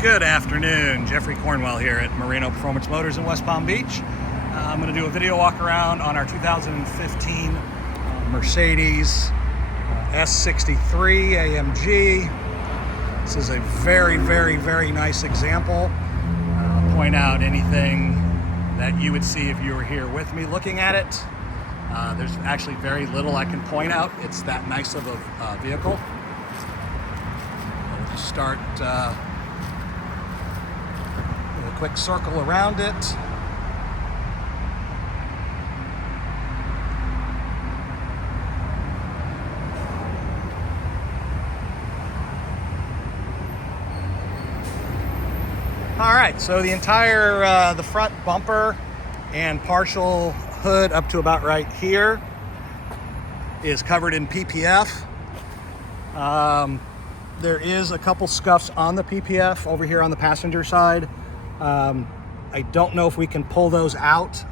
Good afternoon, Jeffrey Cornwell here at Marino Performance Motors in West Palm Beach. I'm going to do a video walk around on our 2015 Mercedes S63 AMG. This is a very nice example. I'll point out anything that you would see if you were here with me looking at it. There's actually very little I can point out. It's that nice of a vehicle. We'll just start with a quick circle around it. All right, so the entire the front bumper and partial hood up to about right here is covered in PPF. There is a couple scuffs on the PPF over here on the passenger side. I don't know if we can pull those out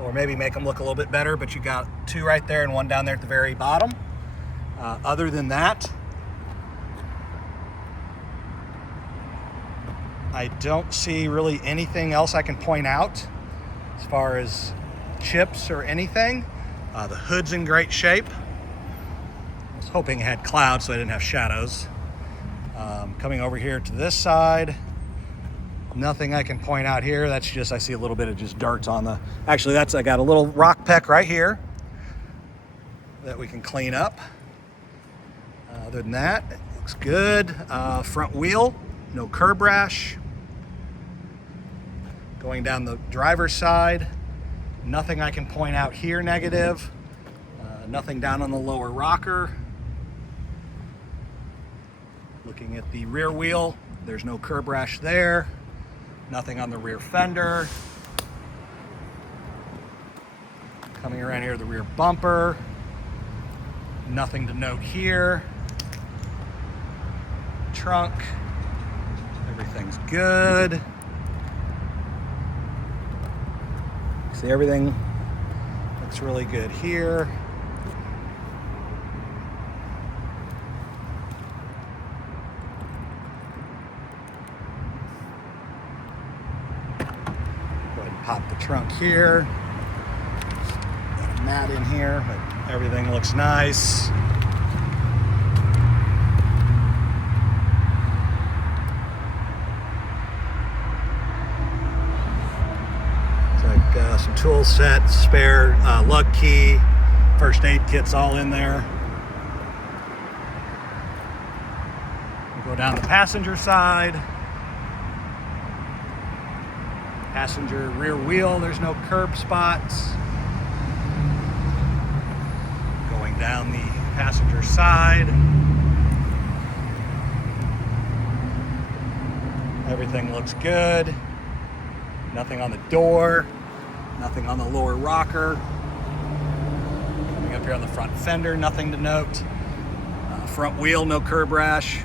or maybe make them look a little bit better, but you got two right there and one down there at the very bottom. Other than that, I don't see really anything else I can point out as far as chips or anything. The hood's in great shape. I was hoping it had clouds so I didn't have shadows. Coming over here to this side, nothing I can point out here. That's just, I see a little bit of just darts on the, actually I got a little rock peck right here that we can clean up. Other than that, it looks good. Front wheel, no curb rash. Going down the driver's side, nothing I can point out here negative. Nothing down on the lower rocker. Looking at the rear wheel, there's no curb rash there. Nothing on the rear fender. Coming around here, the rear bumper. Nothing to note here. Trunk, everything's good. See, everything looks really good here. Go ahead and pop the trunk here. Got a mat in here, but everything looks nice. Some tool set, spare lug key, first aid kit's all in there. We'll go down the passenger side. Passenger rear wheel, there's no curb spots. Going down the passenger side. Everything looks good. Nothing on the door. Nothing on the lower rocker. Coming up here on the front fender, nothing to note. Front wheel, no curb rash.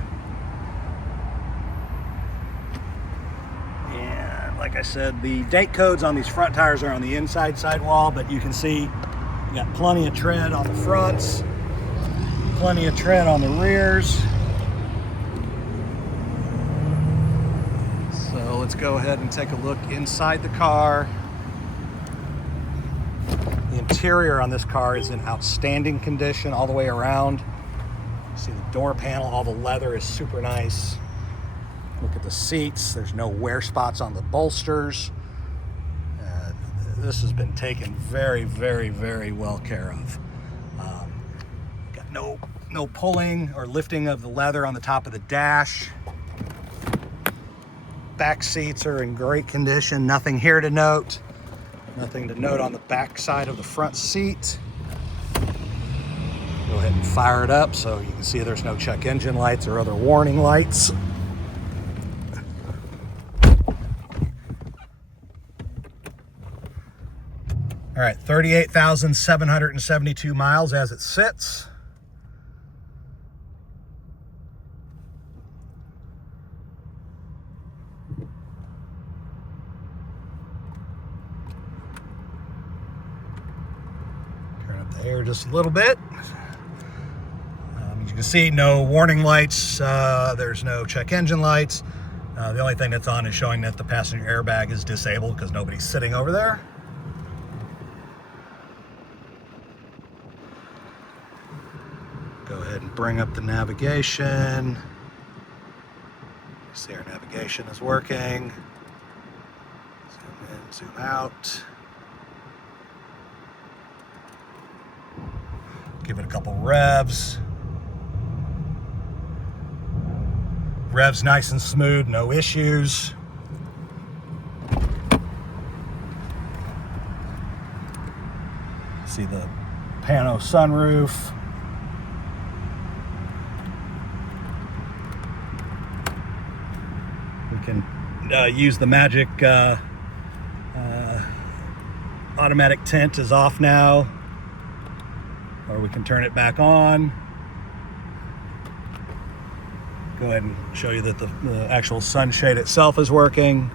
And like I said, the date codes on these front tires are on the inside sidewall, but you can see you got plenty of tread on the fronts, plenty of tread on the rears. So let's go ahead and take a look inside the car. The interior on this car is in outstanding condition all the way around. See the door panel, all the leather is super nice. Look at the seats, there's no wear spots on the bolsters. This has been taken very well care of. Got no pulling or lifting of the leather on the top of the dash. Back seats are in great condition, nothing here to note. Nothing to note on the back side of the front seat. Go ahead and fire it up so you can see there's no check engine lights or other warning lights. All right, 38,772 miles as it sits. Air just a little bit. As you can see, no warning lights. There's no check engine lights. The only thing that's on is showing that the passenger airbag is disabled because nobody's sitting over there. Go ahead and bring up the navigation. See, our navigation is working. Zoom in, zoom out. Give it a couple revs. Revs nice and smooth, no issues. See the pano sunroof. We can use the magic automatic tint is off now, or we can turn it back on. Go ahead and show you that the actual sunshade itself is working.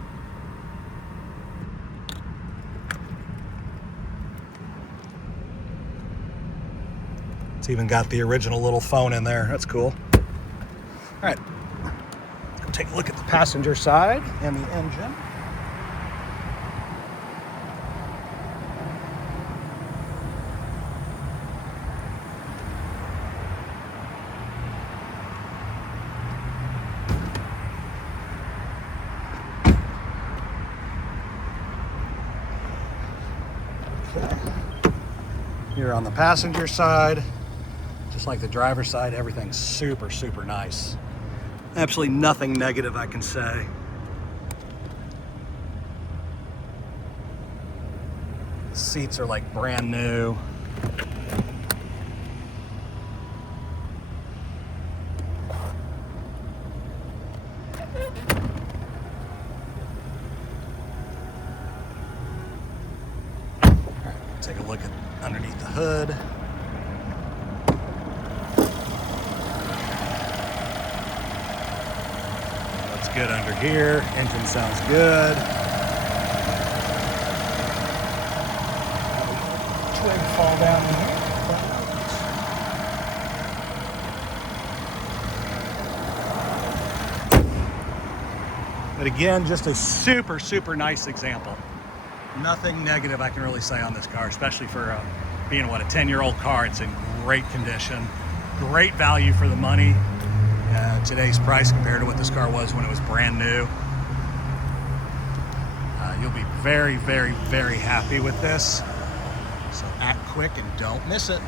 It's even got the original little phone in there. That's cool. All right, let's go take a look at the passenger side and the engine. Here on the passenger side, just like the driver's side, everything's super, super nice. Absolutely nothing negative I can say. The seats are like brand new. Take a look at underneath the hood. Looks good under here. Engine sounds good. Trim fall down in here. But again, just a super, super nice example. Nothing negative I can really say on this car, especially for being, what, a 10-year-old car. It's in great condition, great value for the money. Today's price compared to what this car was when it was brand new. You'll be very, very, very happy with this. So act quick and don't miss it.